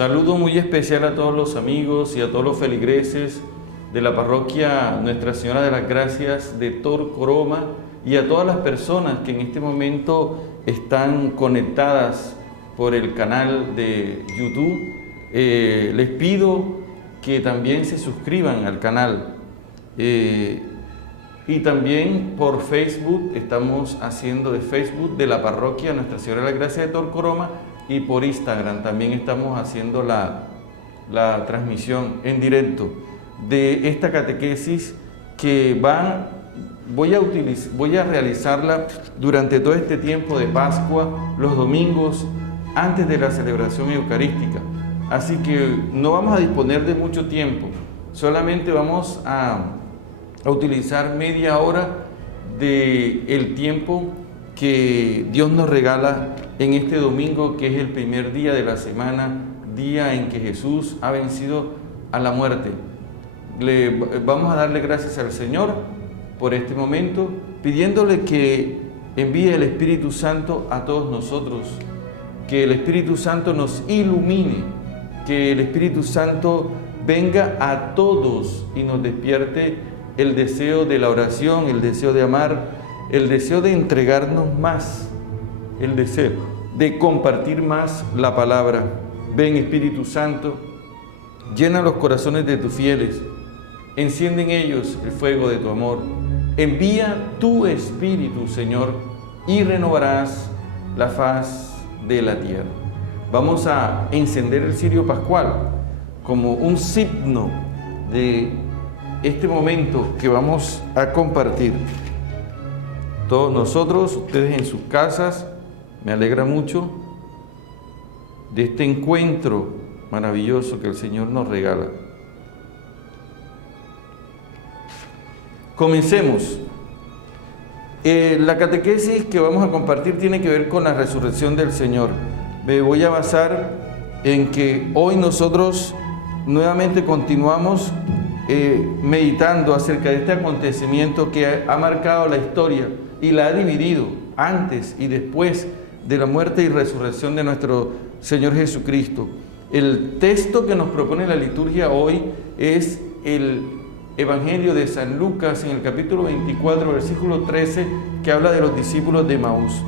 Saludo muy especial a todos los amigos y a todos los feligreses de la parroquia Nuestra Señora de las Gracias de Torcoroma y a todas las personas que en este momento están conectadas por el canal de YouTube. Les pido que también se suscriban al canal. Y también por Facebook, estamos haciendo de Facebook de la parroquia Nuestra Señora de la Gracia de Torcoroma, y por Instagram también estamos haciendo la transmisión en directo de esta catequesis que voy a realizarla durante todo este tiempo de Pascua, los domingos antes de la celebración eucarística. Así que no vamos a disponer de mucho tiempo, solamente vamos a utilizar media hora del tiempo que Dios nos regala en este domingo, que es el primer día de la semana, día en que Jesús ha vencido a la muerte. Vamos a darle gracias al Señor por este momento, pidiéndole que envíe el Espíritu Santo a todos nosotros, que el Espíritu Santo nos ilumine, que el Espíritu Santo venga a todos y nos despierte el deseo de la oración, el deseo de amar, el deseo de entregarnos más, el deseo de compartir más la palabra. Ven, Espíritu Santo, llena los corazones de tus fieles, enciende en ellos el fuego de tu amor. Envía tu Espíritu, Señor, y renovarás la faz de la tierra. Vamos a encender el cirio pascual como un signo de este momento que vamos a compartir. Todos nosotros, ustedes en sus casas, me alegra mucho de este encuentro maravilloso que el Señor nos regala. Comencemos. La catequesis que vamos a compartir tiene que ver con la resurrección del Señor. Me voy a basar en que hoy nosotros nuevamente continuamos meditando acerca de este acontecimiento que ha marcado la historia y la ha dividido antes y después de la muerte y resurrección de nuestro Señor Jesucristo. El texto que nos propone la liturgia hoy es el Evangelio de San Lucas en el capítulo 24, versículo 13, que habla de los discípulos de Emaús.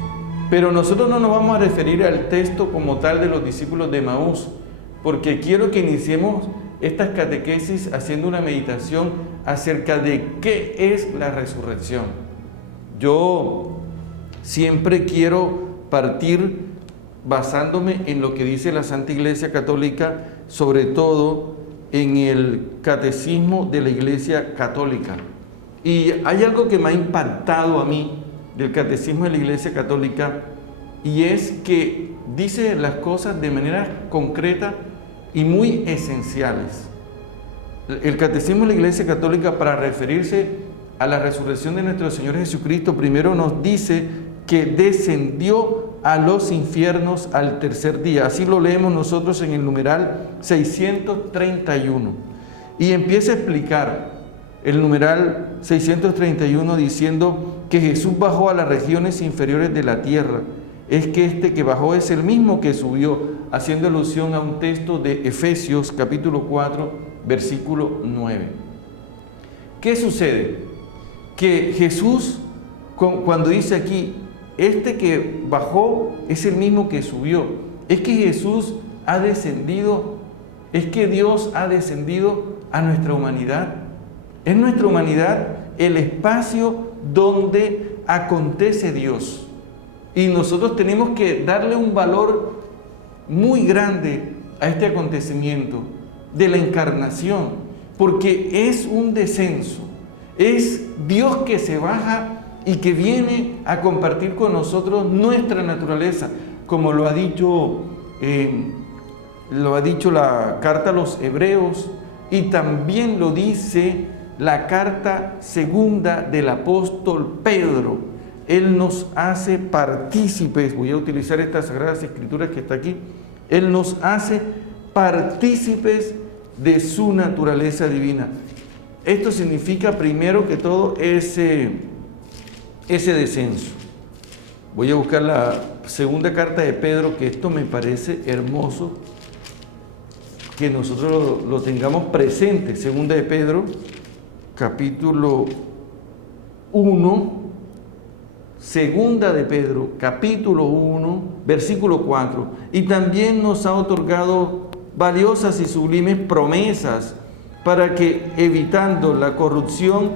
Pero nosotros no nos vamos a referir al texto como tal de los discípulos de Emaús, porque quiero que iniciemos estas catequesis haciendo una meditación acerca de qué es la resurrección. Yo siempre quiero partir basándome en lo que dice la Santa Iglesia Católica, sobre todo en el Catecismo de la Iglesia Católica. Y hay algo que me ha impactado a mí del Catecismo de la Iglesia Católica, y es que dice las cosas de manera concreta y muy esenciales. El Catecismo de la Iglesia Católica, para referirse a la resurrección de nuestro Señor Jesucristo, primero nos dice que descendió a los infiernos al tercer día. Así lo leemos nosotros en el numeral 631. Y empieza a explicar el numeral 631 diciendo que Jesús bajó a las regiones inferiores de la tierra. Es que este que bajó es el mismo que subió, haciendo alusión a un texto de Efesios capítulo 4, versículo 9. ¿Qué sucede? Que Jesús, cuando dice aquí, este que bajó es el mismo que subió, es que Jesús ha descendido, es que Dios ha descendido a nuestra humanidad. Es nuestra humanidad el espacio donde acontece Dios. Y nosotros tenemos que darle un valor muy grande a este acontecimiento de la encarnación, porque es un descenso, es Dios que se baja y que viene a compartir con nosotros nuestra naturaleza, como lo ha dicho la carta a los Hebreos, y también lo dice la carta segunda del apóstol Pedro. Él nos hace partícipes, voy a utilizar estas sagradas escrituras que está aquí, Él nos hace partícipes de su naturaleza divina. Esto significa primero que todo ese descenso. Voy a buscar la segunda carta de Pedro, que esto me parece hermoso. que nosotros lo tengamos presente. Segunda de Pedro, capítulo 1, Segunda de Pedro, capítulo 1, versículo 4. Y también nos ha otorgado valiosas y sublimes promesas para que, evitando la corrupción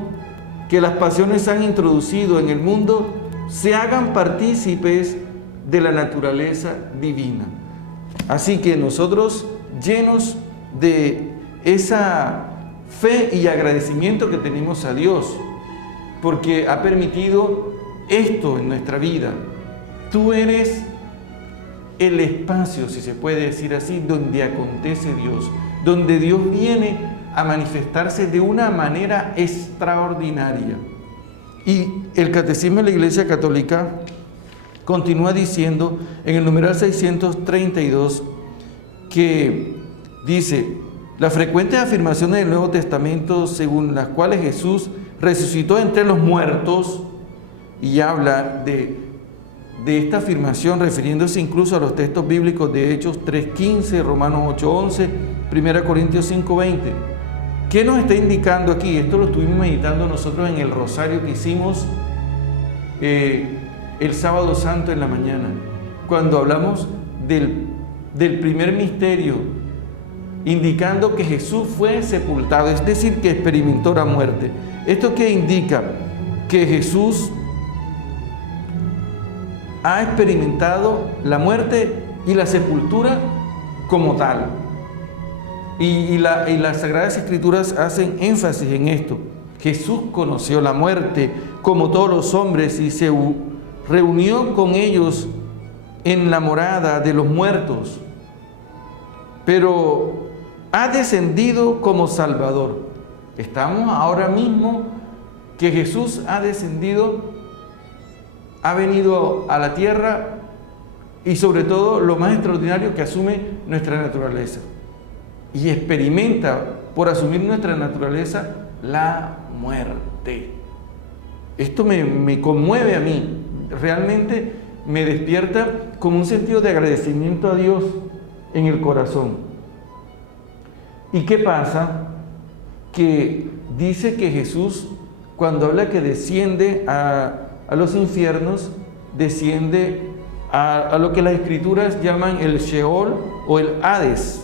que las pasiones han introducido en el mundo, se hagan partícipes de la naturaleza divina. Así que nosotros, llenos de esa fe y agradecimiento que tenemos a Dios, porque ha permitido esto en nuestra vida. Tú eres el espacio, si se puede decir así, donde acontece Dios, donde Dios viene a manifestarse de una manera extraordinaria. Y el Catecismo de la Iglesia Católica continúa diciendo en el numeral 632 que dice: las frecuentes afirmaciones del Nuevo Testamento según las cuales Jesús resucitó entre los muertos, y habla de esta afirmación refiriéndose incluso a los textos bíblicos de Hechos 3:15, Romanos 8:11, 1 Corintios 5:20. ¿Qué nos está indicando aquí? Esto lo estuvimos meditando nosotros en el rosario que hicimos el sábado santo en la mañana, cuando hablamos del primer misterio, indicando que Jesús fue sepultado, es decir, que experimentó la muerte. ¿Esto qué indica? Que Jesús ha experimentado la muerte y la sepultura como tal. Y las Sagradas Escrituras hacen énfasis en esto. Jesús conoció la muerte como todos los hombres y se reunió con ellos en la morada de los muertos, pero ha descendido como Salvador. Estamos ahora mismo que Jesús ha descendido, ha venido a la tierra, y sobre todo lo más extraordinario, que asume nuestra naturaleza y experimenta, por asumir nuestra naturaleza, la muerte. Esto me conmueve a mí, realmente me despierta como un sentido de agradecimiento a Dios en el corazón. ¿Y qué pasa? Que dice que Jesús, cuando habla que desciende a los infiernos, desciende a lo que las Escrituras llaman el Sheol o el Hades.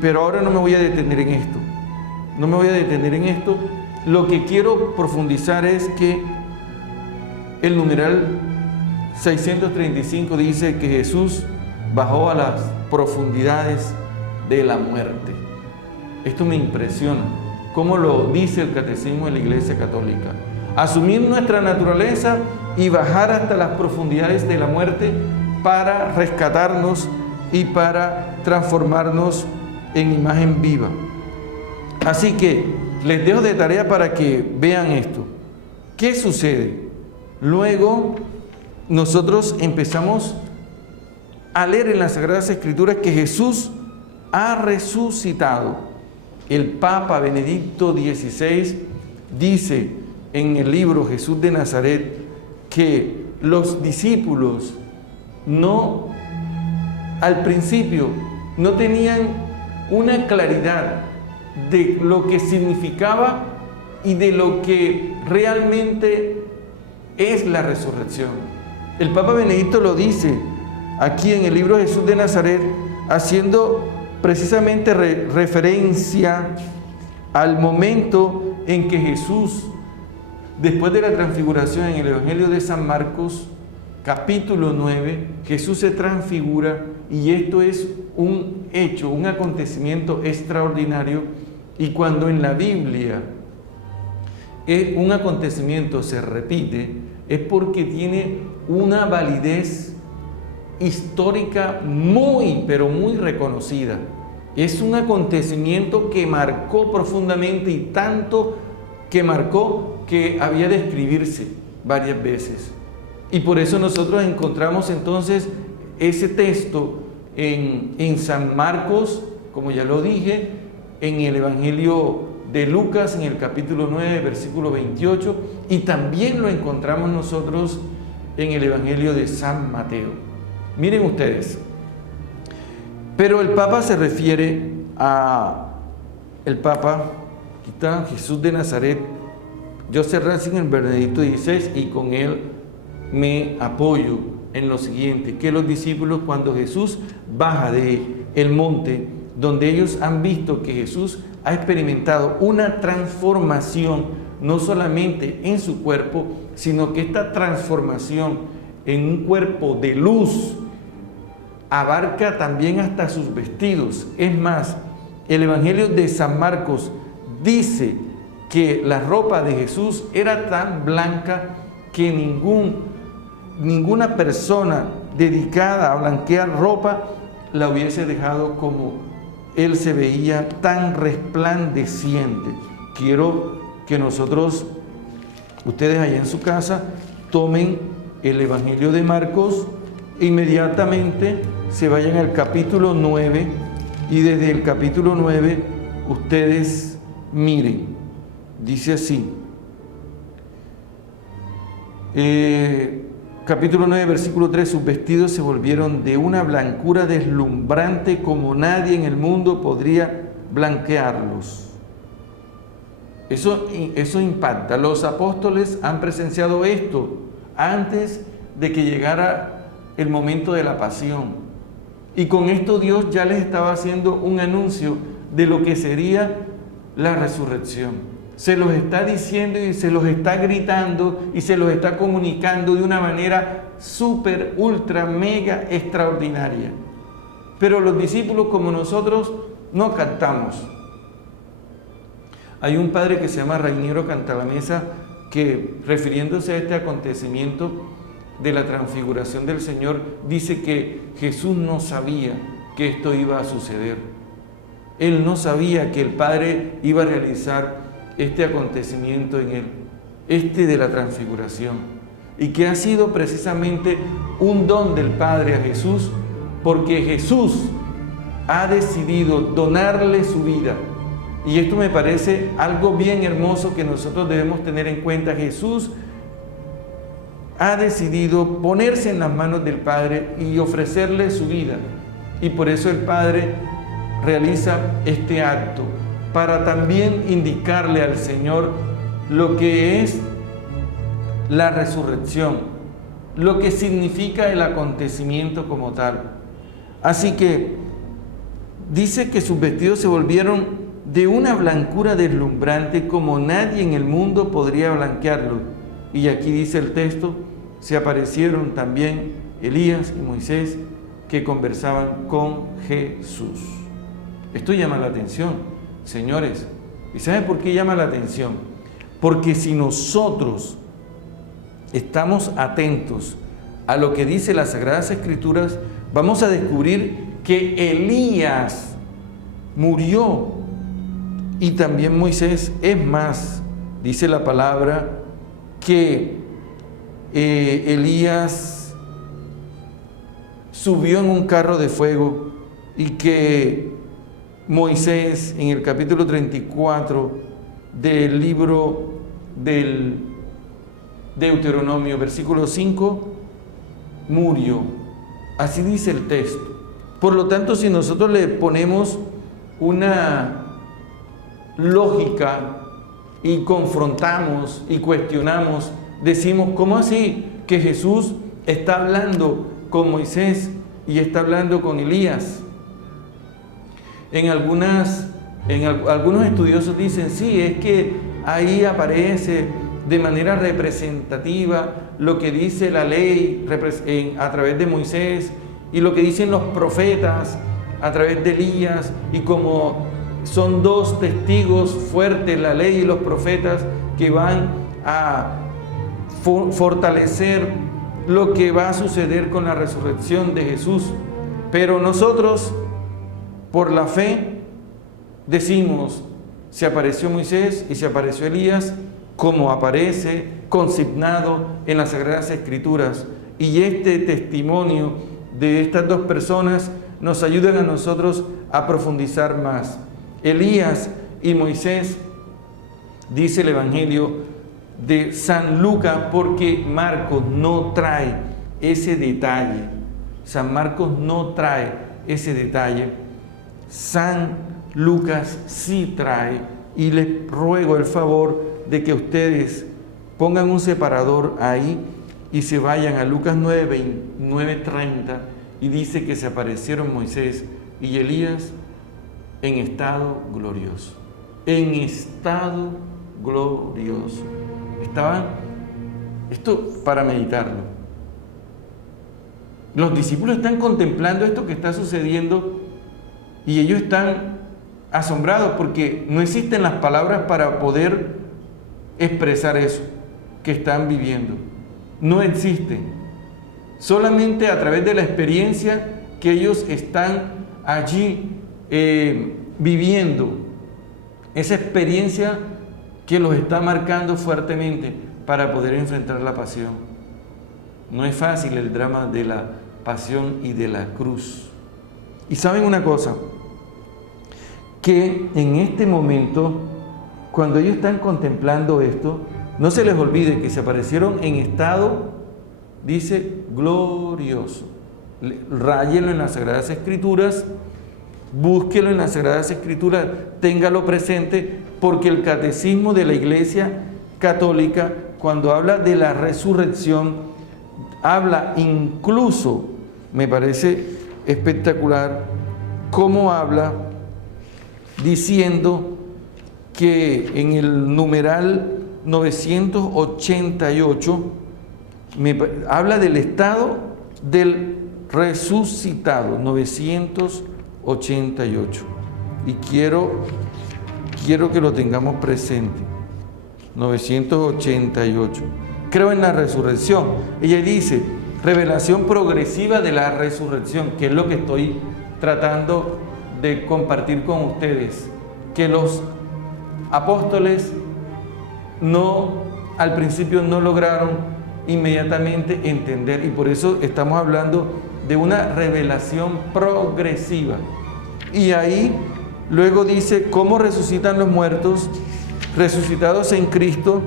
Pero ahora no me voy a detener en esto. No me voy a detener en esto. Lo que quiero profundizar es que el numeral 635 dice que Jesús bajó a las profundidades de la muerte. Esto me impresiona, como lo dice el Catecismo de la Iglesia Católica. Asumir nuestra naturaleza y bajar hasta las profundidades de la muerte para rescatarnos y para transformarnos en imagen viva. Así que les dejo de tarea para que vean esto. ¿Qué sucede? Luego nosotros empezamos a leer en las Sagradas Escrituras que Jesús ha resucitado. El Papa Benedicto XVI dice en el libro Jesús de Nazaret que los discípulos al principio no tenían una claridad de lo que significaba y de lo que realmente es la resurrección. El Papa Benedicto lo dice aquí en el libro Jesús de Nazaret, haciendo precisamente referencia al momento en que Jesús, después de la transfiguración, en el Evangelio de San Marcos, capítulo 9, Jesús se transfigura, y esto es un hecho, un acontecimiento extraordinario. Y cuando en la Biblia un acontecimiento se repite, es porque tiene una validez histórica muy, pero muy reconocida. Es un acontecimiento que marcó profundamente, y tanto que marcó que había de escribirse varias veces. Y por eso nosotros encontramos entonces ese texto en San Marcos, como ya lo dije, en el Evangelio de Lucas, en el capítulo 9, versículo 28, y también lo encontramos nosotros en el Evangelio de San Mateo. Miren ustedes, Pero el Papa se refiere a el Papa, aquí está, Jesús de Nazaret, Joseph Ratzinger, Benedicto XVI, y con él me apoyo en lo siguiente, que los discípulos, cuando Jesús baja del monte, donde ellos han visto que Jesús ha experimentado una transformación, no solamente en su cuerpo, sino que esta transformación en un cuerpo de luz abarca también hasta sus vestidos. Es más, el Evangelio de San Marcos dice que la ropa de Jesús era tan blanca que ninguna persona dedicada a blanquear ropa la hubiese dejado como él se veía, tan resplandeciente. Quiero que nosotros, ustedes allá en su casa, tomen el Evangelio de Marcos, inmediatamente se vayan al capítulo 9 y desde el capítulo 9 ustedes miren, dice así, capítulo 9, versículo 3, sus vestidos se volvieron de una blancura deslumbrante como nadie en el mundo podría blanquearlos. Eso impacta. Los apóstoles han presenciado esto antes de que llegara el momento de la pasión. Y con esto Dios ya les estaba haciendo un anuncio de lo que sería la resurrección. Se los está diciendo y se los está gritando y se los está comunicando de una manera súper, ultra, mega extraordinaria. Pero los discípulos, como nosotros, no captamos. Hay un padre que se llama Rainiero Cantalamessa que, refiriéndose a este acontecimiento de la transfiguración del Señor, dice que Jesús no sabía que esto iba a suceder. Él no sabía que el Padre iba a realizar este acontecimiento en él, de la transfiguración, y que ha sido precisamente un don del Padre a Jesús, porque Jesús ha decidido donarle su vida. Y esto me parece algo bien hermoso que nosotros debemos tener en cuenta. Jesús ha decidido ponerse en las manos del Padre y ofrecerle su vida, y por eso el Padre realiza este acto, para también indicarle al Señor lo que es la resurrección, lo que significa el acontecimiento como tal. Así que dice que sus vestidos se volvieron de una blancura deslumbrante como nadie en el mundo podría blanquearlo. Y aquí dice el texto, se aparecieron también Elías y Moisés que conversaban con Jesús. Esto llama la atención, señores. ¿Y saben por qué llama la atención? Porque si nosotros estamos atentos a lo que dice las Sagradas Escrituras, vamos a descubrir que Elías murió y también Moisés. Es más, dice la palabra que Elías subió en un carro de fuego y que Moisés, en el capítulo 34 del libro del Deuteronomio, versículo 5, murió. Así dice el texto. Por lo tanto, si nosotros le ponemos una lógica y confrontamos y cuestionamos, decimos, ¿cómo así que Jesús está hablando con Moisés y está hablando con Elías? Algunos estudiosos dicen, sí, es que ahí aparece de manera representativa lo que dice la ley a través de Moisés y lo que dicen los profetas a través de Elías, y como son dos testigos fuertes, la ley y los profetas, que van a fortalecer lo que va a suceder con la resurrección de Jesús. Pero nosotros, por la fe, decimos, se apareció Moisés y se apareció Elías, como aparece consignado en las Sagradas Escrituras. Y este testimonio de estas dos personas nos ayudan a nosotros a profundizar más. Elías y Moisés, dice el Evangelio de San Lucas, porque Marcos no trae ese detalle. San Marcos no trae ese detalle. San Lucas sí trae, y les ruego el favor de que ustedes pongan un separador ahí y se vayan a Lucas 9:30, y dice que se aparecieron Moisés y Elías en estado glorioso. En estado glorioso. Estaban, esto para meditarlo. Los discípulos están contemplando esto que está sucediendo y ellos están asombrados porque no existen las palabras para poder expresar eso que están viviendo. No existen. Solamente a través de la experiencia que ellos están allí viviendo, esa experiencia que los está marcando fuertemente para poder enfrentar la pasión. No es fácil el drama de la pasión y de la cruz. Y saben una cosa, que en este momento, cuando ellos están contemplando esto, no se les olvide que se aparecieron en estado, dice, glorioso. Ráyenlo en las Sagradas Escrituras, búsquelo en las Sagradas Escrituras, téngalo presente, porque el Catecismo de la Iglesia Católica, cuando habla de la resurrección, habla incluso, me parece espectacular, cómo habla diciendo que en el numeral 988 habla del estado del resucitado, 988, y quiero que lo tengamos presente. 988. Creo en la resurrección. Ella dice, revelación progresiva de la resurrección, que es lo que estoy tratando de compartir con ustedes, que los apóstoles al principio no lograron inmediatamente entender, y por eso estamos hablando de una revelación progresiva. Y ahí luego dice cómo resucitan los muertos, resucitados en Cristo,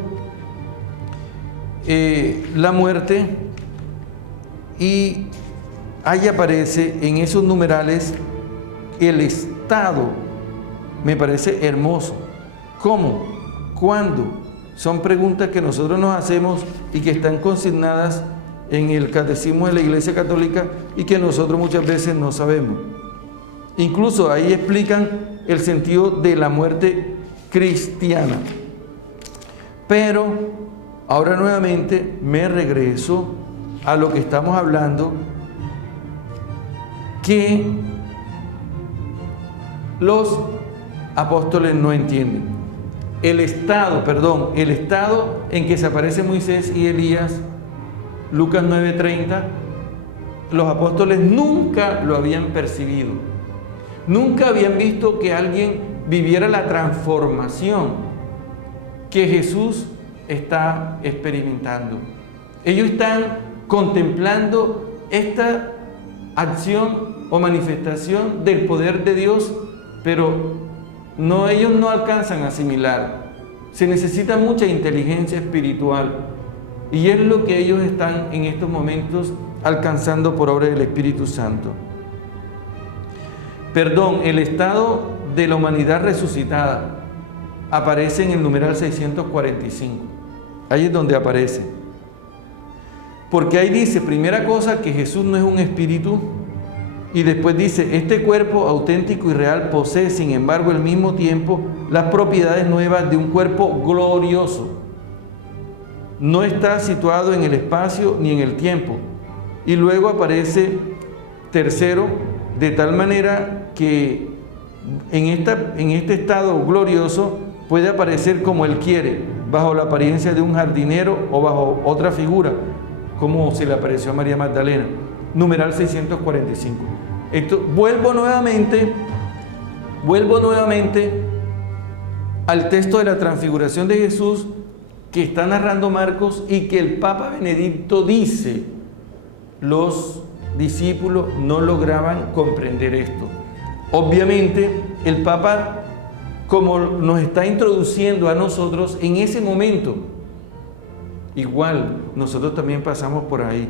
la muerte, y ahí aparece en esos numerales el estado. Me parece hermoso. ¿Cómo? ¿Cuándo? Son preguntas que nosotros nos hacemos y que están consignadas en el Catecismo de la Iglesia Católica y que nosotros muchas veces no sabemos. Incluso ahí explican el sentido de la muerte cristiana. Pero ahora nuevamente me regreso a lo que estamos hablando, que los apóstoles no entienden. El estado en que se aparecen Moisés y Elías, Lucas 9:30, los apóstoles nunca lo habían percibido. Nunca habían visto que alguien viviera la transformación que Jesús está experimentando. Ellos están contemplando esta acción o manifestación del poder de Dios, pero ellos no alcanzan a asimilar. Se necesita mucha inteligencia espiritual, y es lo que ellos están en estos momentos alcanzando por obra del Espíritu Santo. El estado de la humanidad resucitada aparece en el numeral 645. Ahí es donde aparece. Porque ahí dice, primera cosa, que Jesús no es un espíritu, y después dice, este cuerpo auténtico y real posee, sin embargo, al mismo tiempo, las propiedades nuevas de un cuerpo glorioso. No está situado en el espacio ni en el tiempo. Y luego aparece tercero, de tal manera que en este estado glorioso puede aparecer como Él quiere, bajo la apariencia de un jardinero o bajo otra figura, como se le apareció a María Magdalena. Numeral 645. Vuelvo nuevamente al texto de la transfiguración de Jesús que está narrando Marcos y que el Papa Benedicto dice, los discípulos no lograban comprender esto. Obviamente el Papa, como nos está introduciendo a nosotros en ese momento, igual nosotros también pasamos por ahí.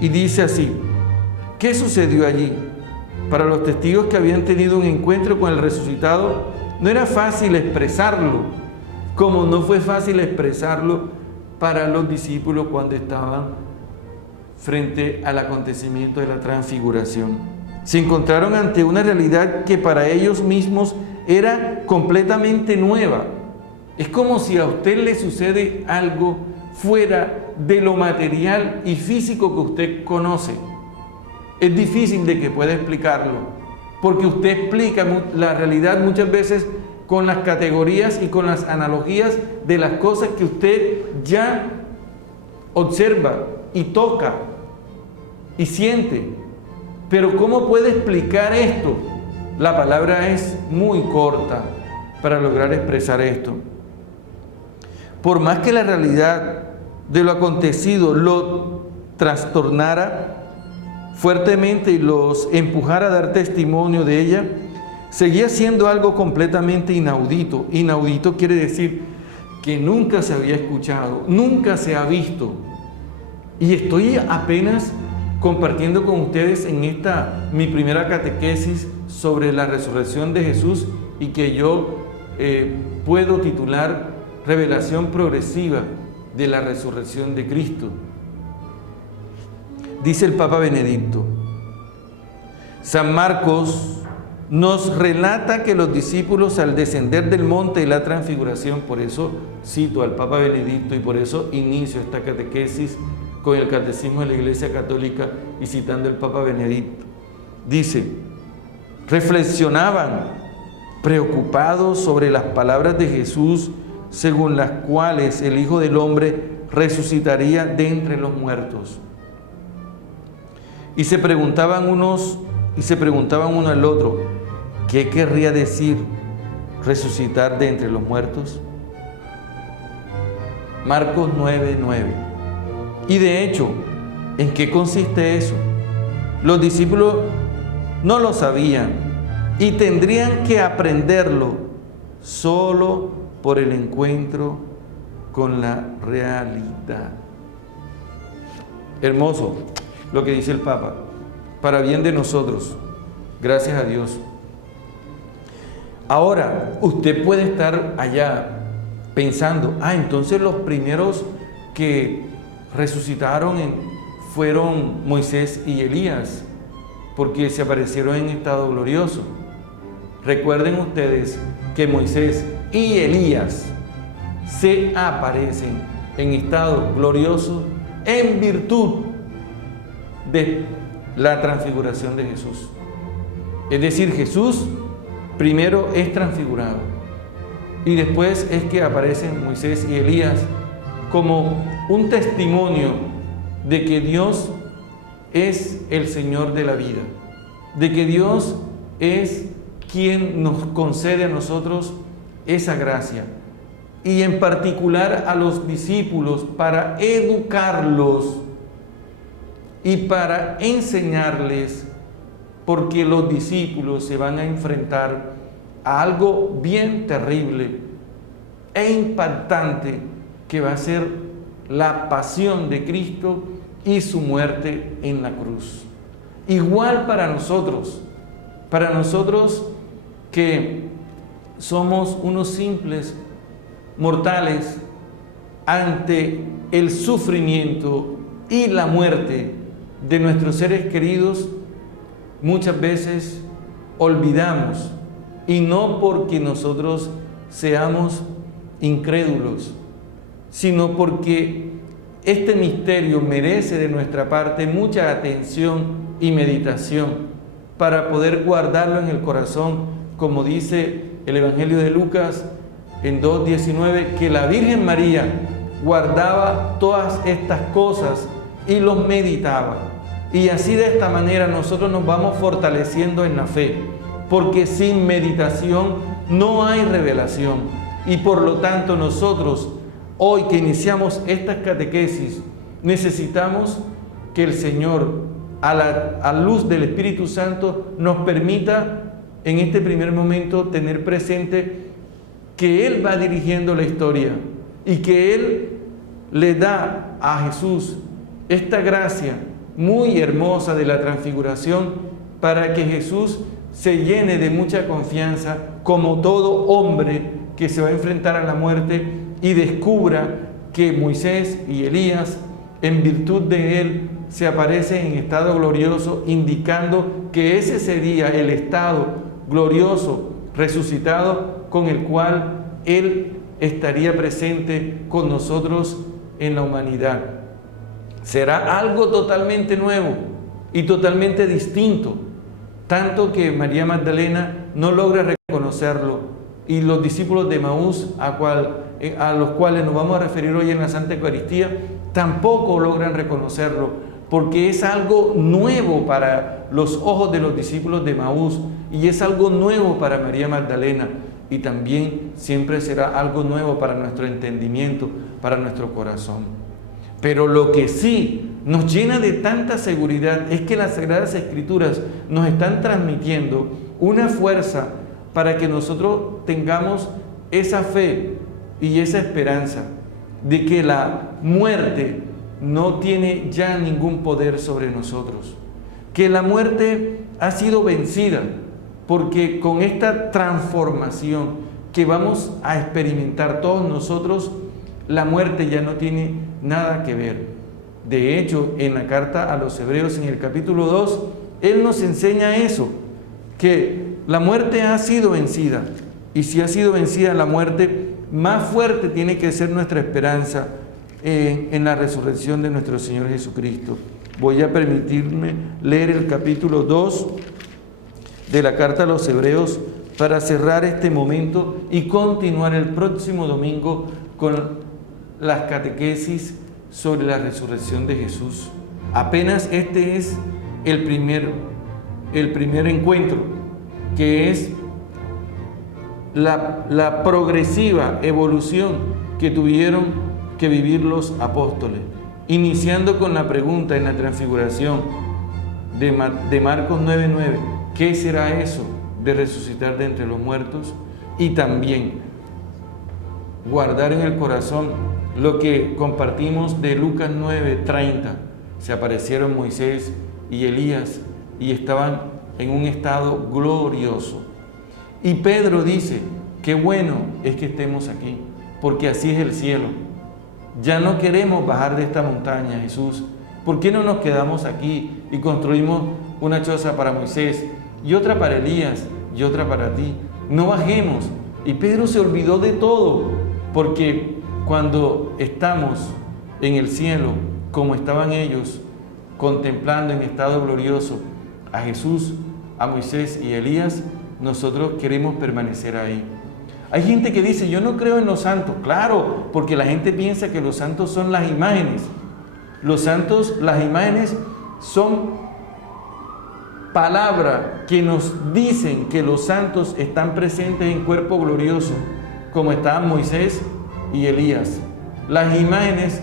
Y dice así, ¿qué sucedió allí? Para los testigos que habían tenido un encuentro con el resucitado, no era fácil expresarlo, como no fue fácil expresarlo para los discípulos cuando estaban frente al acontecimiento de la transfiguración. Se encontraron ante una realidad que para ellos mismos era completamente nueva. Es como si a usted le sucede algo fuera de lo material y físico que usted conoce. Es difícil de que pueda explicarlo, porque usted explica la realidad muchas veces con las categorías y con las analogías de las cosas que usted ya observa y toca y siente. Pero ¿cómo puede explicar esto? La palabra es muy corta para lograr expresar esto. Por más que la realidad de lo acontecido lo trastornara fuertemente y los empujara a dar testimonio de ella, seguía siendo algo completamente inaudito. Inaudito quiere decir que nunca se había escuchado, nunca se ha visto. Y estoy apenas compartiendo con ustedes en esta mi primera catequesis sobre la resurrección de Jesús, y que yo puedo titular Revelación progresiva de la resurrección de Cristo. Dice el Papa Benedicto: San Marcos nos relata que los discípulos, al descender del monte de la transfiguración, por eso cito al Papa Benedicto y por eso inicio esta catequesis con el Catecismo de la Iglesia Católica y citando al Papa Benedicto, dice: reflexionaban preocupados sobre las palabras de Jesús, según las cuales el Hijo del Hombre resucitaría de entre los muertos. Y se preguntaban uno al otro: ¿qué querría decir resucitar de entre los muertos? Marcos 9:9. Y de hecho, ¿en qué consiste eso? Los discípulos no lo sabían y tendrían que aprenderlo solo por el encuentro con la realidad. Hermoso lo que dice el Papa, para bien de nosotros, gracias a Dios. Ahora, usted puede estar allá pensando: entonces los primeros que resucitaron fueron Moisés y Elías, porque se aparecieron en estado glorioso. Recuerden ustedes que Moisés y Elías se aparecen en estado glorioso en virtud de la transfiguración de Jesús. Es decir, Jesús primero es transfigurado y después es que aparecen Moisés y Elías como un testimonio de que Dios es el Señor de la vida, de que Dios es quien nos concede a nosotros esa gracia, y en particular a los discípulos para educarlos y para enseñarles, porque los discípulos se van a enfrentar a algo bien terrible e impactante, que va a ser la pasión de Cristo y su muerte en la cruz. Igual para nosotros que somos unos simples mortales, ante el sufrimiento y la muerte de nuestros seres queridos, muchas veces olvidamos, y no porque nosotros seamos incrédulos, sino porque este misterio merece de nuestra parte mucha atención y meditación para poder guardarlo en el corazón, como dice el Evangelio de Lucas en 2:19, que la Virgen María guardaba todas estas cosas y los meditaba. Y así, de esta manera, nosotros nos vamos fortaleciendo en la fe, porque sin meditación no hay revelación. Y por lo tanto, nosotros, hoy que iniciamos estas catequesis, necesitamos que el Señor, a la luz del Espíritu Santo, nos permita en este primer momento tener presente que Él va dirigiendo la historia y que Él le da a Jesús esta gracia muy hermosa de la transfiguración, para que Jesús se llene de mucha confianza, como todo hombre que se va a enfrentar a la muerte, y descubra que Moisés y Elías, en virtud de él, se aparecen en estado glorioso, indicando que ese sería el estado glorioso, resucitado, con el cual él estaría presente con nosotros en la humanidad. Será algo totalmente nuevo y totalmente distinto, tanto que María Magdalena no logra reconocerlo, y los discípulos de Emaús, a los cuales nos vamos a referir hoy en la Santa Eucaristía, tampoco logran reconocerlo, porque es algo nuevo para los ojos de los discípulos de Emaús, y es algo nuevo para María Magdalena, y también siempre será algo nuevo para nuestro entendimiento, para nuestro corazón. Pero lo que sí nos llena de tanta seguridad es que las Sagradas Escrituras nos están transmitiendo una fuerza para que nosotros tengamos esa fe y esa esperanza de que la muerte no tiene ya ningún poder sobre nosotros, que la muerte ha sido vencida, porque con esta transformación que vamos a experimentar todos nosotros, la muerte ya no tiene nada que ver. De hecho, en la carta a los Hebreos, en el capítulo 2, él nos enseña eso, que la muerte ha sido vencida, y si ha sido vencida la muerte, más fuerte tiene que ser nuestra esperanza en la resurrección de nuestro Señor Jesucristo. Voy a permitirme leer el capítulo 2 de la carta a los Hebreos para cerrar este momento y continuar el próximo domingo con las catequesis sobre la resurrección de Jesús. Apenas este es el primer encuentro, que es la progresiva evolución que tuvieron que vivir los apóstoles, iniciando con la pregunta en la transfiguración de Marcos 9:9, ¿qué será eso de resucitar de entre los muertos? Y también guardar en el corazón lo que compartimos de Lucas 9:30, se aparecieron Moisés y Elías y estaban en un estado glorioso. Y Pedro dice, qué bueno es que estemos aquí, porque así es el cielo. Ya no queremos bajar de esta montaña, Jesús. ¿Por qué no nos quedamos aquí y construimos una choza para Moisés y otra para Elías y otra para ti? No bajemos. Y Pedro se olvidó de todo, porque cuando estamos en el cielo, como estaban ellos, contemplando en estado glorioso a Jesús, a Moisés y a Elías, nosotros queremos permanecer ahí. Hay gente que dice, yo no creo en los santos. Claro, porque la gente piensa que los santos son las imágenes. Los santos, las imágenes son palabras que nos dicen que los santos están presentes en cuerpo glorioso, como estaban Moisés y Elías. Las imágenes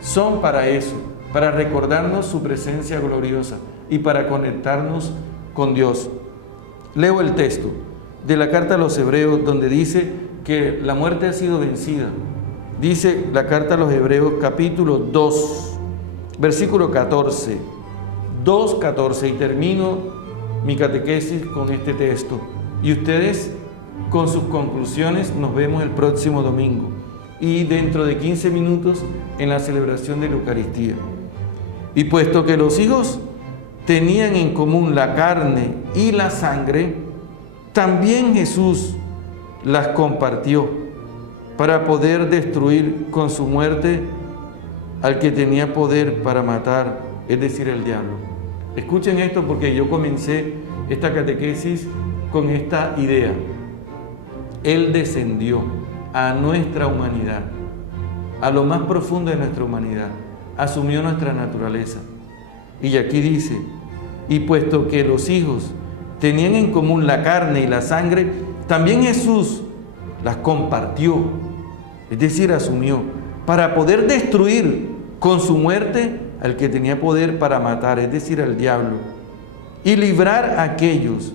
son para eso, para recordarnos su presencia gloriosa y para conectarnos con Dios. Leo el texto de la carta a los Hebreos, donde dice que la muerte ha sido vencida. Dice la carta a los Hebreos, capítulo 2, versículo 14, 2:14, y termino mi catequesis con este texto. Y ustedes, con sus conclusiones, nos vemos el próximo domingo y dentro de 15 minutos en la celebración de la Eucaristía. Y puesto que los hijos tenían en común la carne y la sangre, también Jesús las compartió para poder destruir con su muerte al que tenía poder para matar, es decir, el diablo. Escuchen esto, porque yo comencé esta catequesis con esta idea. Él descendió a nuestra humanidad, a lo más profundo de nuestra humanidad, asumió nuestra naturaleza. Y aquí dice, y puesto que los hijos tenían en común la carne y la sangre, también Jesús las compartió, es decir, asumió, para poder destruir con su muerte al que tenía poder para matar, es decir, al diablo, y librar a aquellos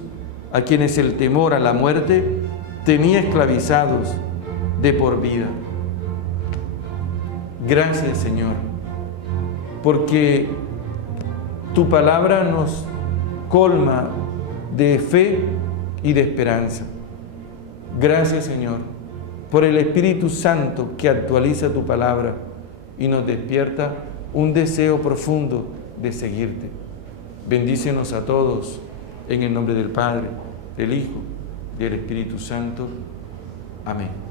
a quienes el temor a la muerte tenía esclavizados de por vida. Gracias, Señor, porque tu palabra nos colma de fe y de esperanza. Gracias, Señor, por el Espíritu Santo que actualiza tu palabra y nos despierta un deseo profundo de seguirte. Bendícenos a todos en el nombre del Padre, del Hijo y del Espíritu Santo. Amén.